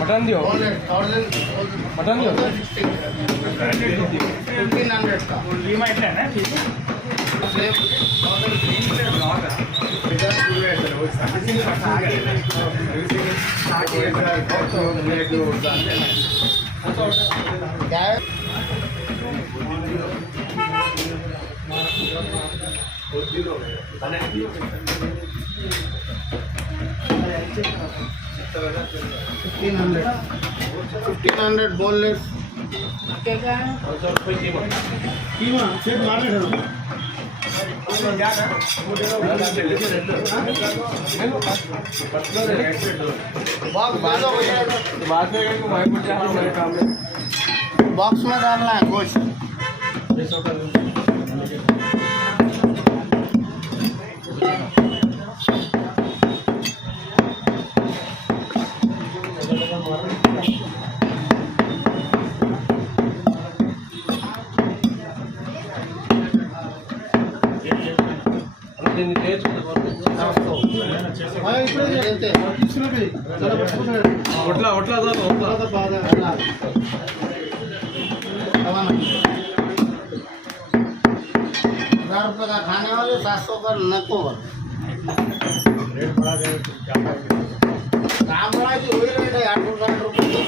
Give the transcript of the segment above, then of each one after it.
mutton दियो mutton दियो 1500 का लीमा इतना है ना ठीक है क्या है 1500 boneless कीमा सेट मार ले बॉक्स में डालना है गोश्त ₹1000 का खाने वाले 700 पर नको रेट बढ़ा दे काम बढ़ा जो वही रेट है 800 रुपये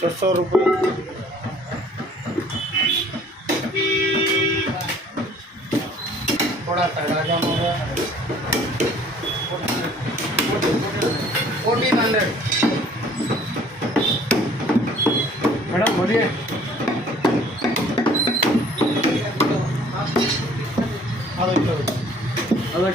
₹600 थोड़ा तगड़ा जाम हो गया 1400 मैडम बोलिए अलग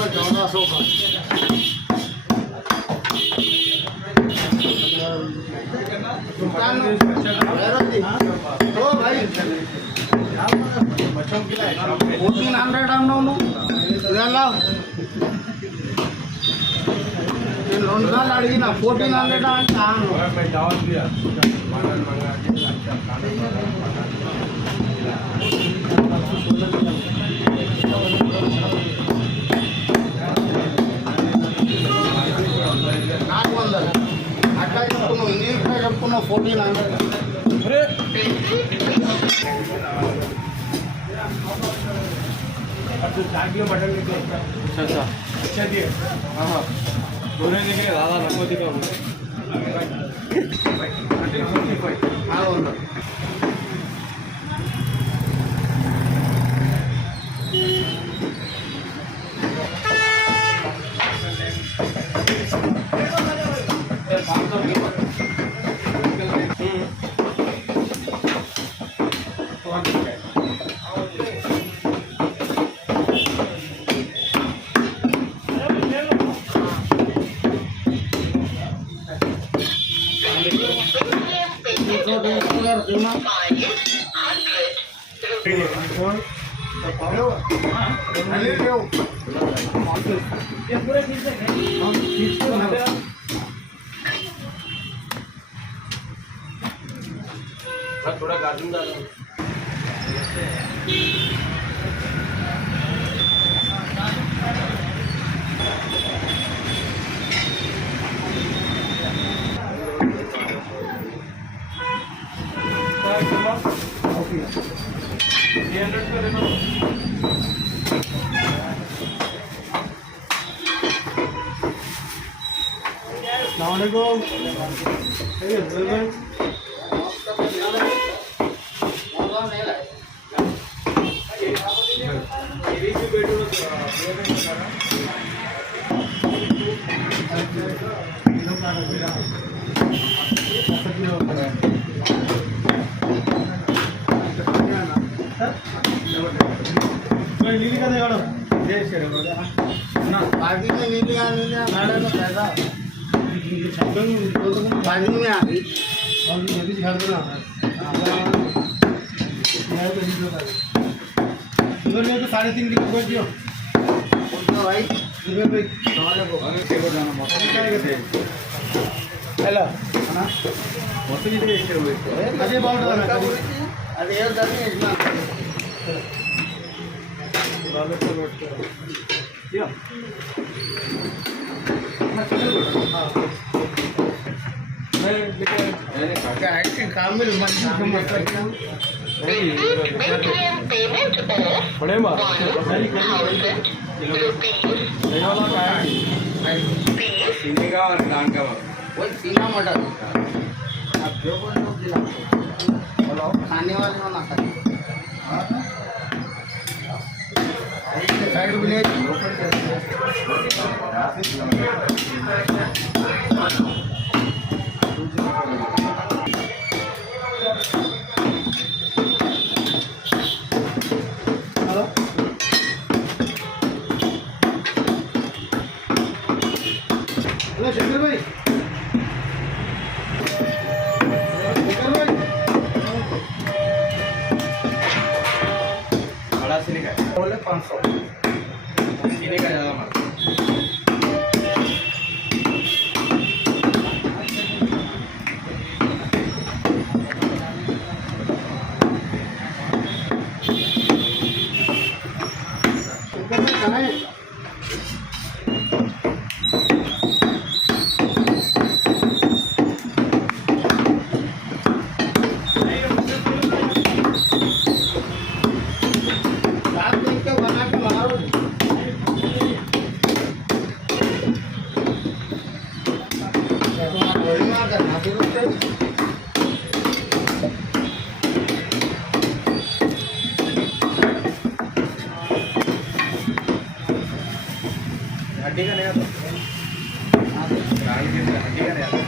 मैं 1400 का भाई 1400 అడిగి నా 1400 అంటాను అట్లా చెప్పుకున్నావు ఇంగ్లీష్లో చెప్పుకున్నావు 1400 मटन अच्छा दिए हाँ हाँ दोनों लेके ज़्यादा नकोती का हाँ थोड़ा गाजर डालो बाजी में नीलिया नीलिया गाड़े में पैसा बाजी में आ गई सुगर में तो 3.5 किलो कर दियो भाई सुगर पे हेलो ना మొత్తం ఇది వేస్తారు అదే బాగుంటుంది అది ఏ దాన్ని ఇట్లా బాలతో కొట్టుకో యా నా చలో मैं लेके क्या एक्टिंग कामिल मन बड़े मां सीने का और कान का वही सीना मटर आप जो बोल दो दिला बोलो खाने वाले हो ना खाने साइड भी ले हेलो शंकर भाई बड़ा सीने का बोले 500 सीने का ज़्यादा मार कहाँ है हड्डी का नहीं आता हड्डी का नहीं आता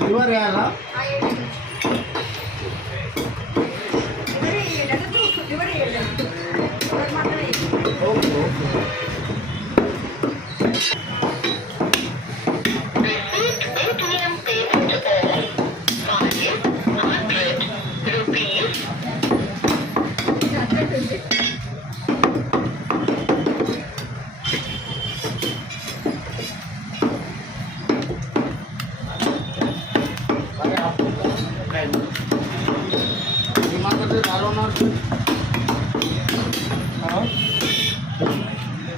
लिवर याला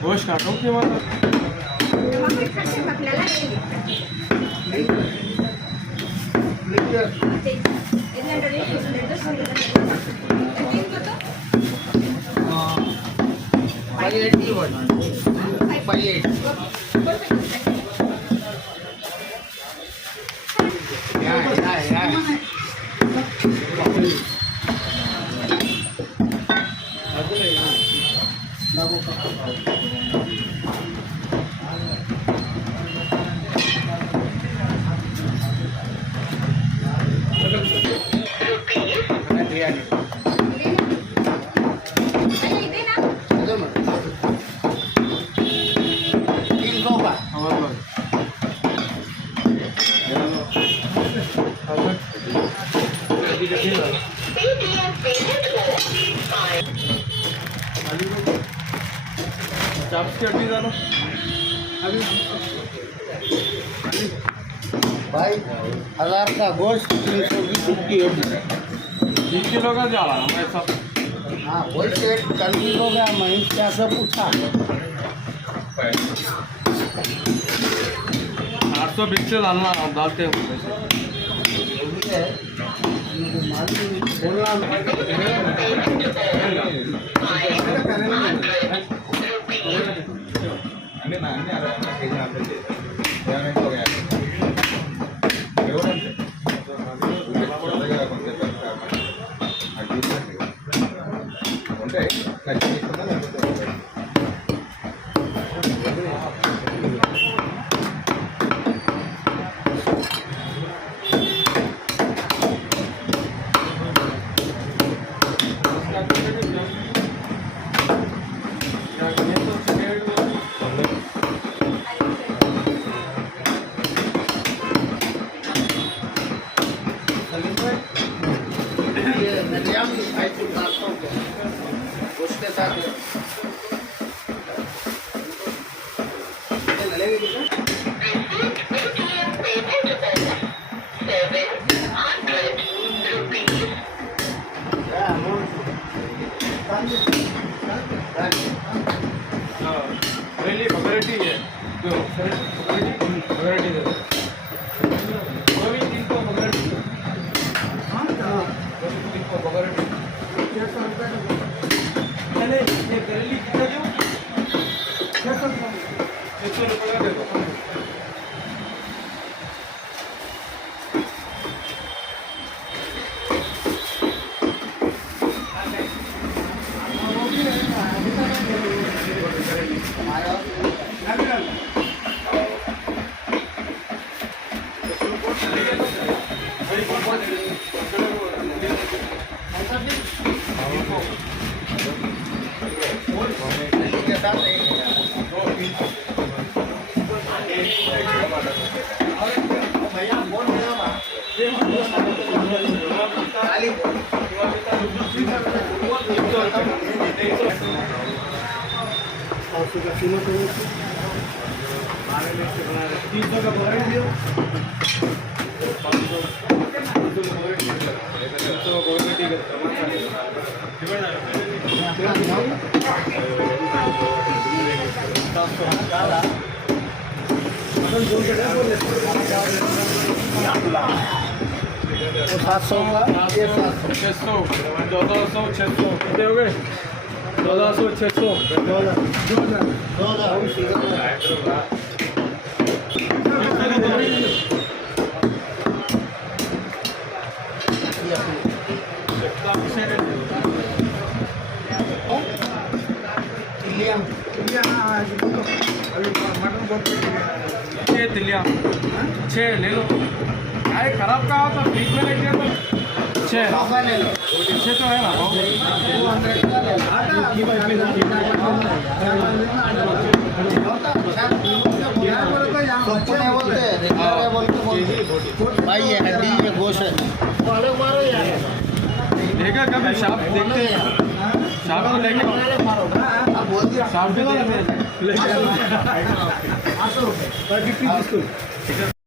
गोश्त काटो के बाद भाई 1000 का गोश्त 320 की हड्डी 3 किलो का जा रहा है सब हाँ वही सेट कंफ्यूज हो गया मैं क्या से पूछा 820 से डालना डालते हैं मीडियम साइज 700 के उसके साथ वैरायटी है जो वैरायटी है कोई दिन को वैरायटी हां दिन को वैरायटी 600 रुपए पहले ये करेली कितना दो 600 रुपए दे दो वो 700 का ये 700 600 1400 600 कितने हो गए 1400 600 तिलिया 6 ले लो अरे खराब का हो तो फ्रिज में रख दिया तो 6 ले लो 6 तो है ना भाई ये हड्डी ये गोश्त है देखा कभी शाप देखते हैं शाप को लेके शाप भी देखते हैं 800 रुपये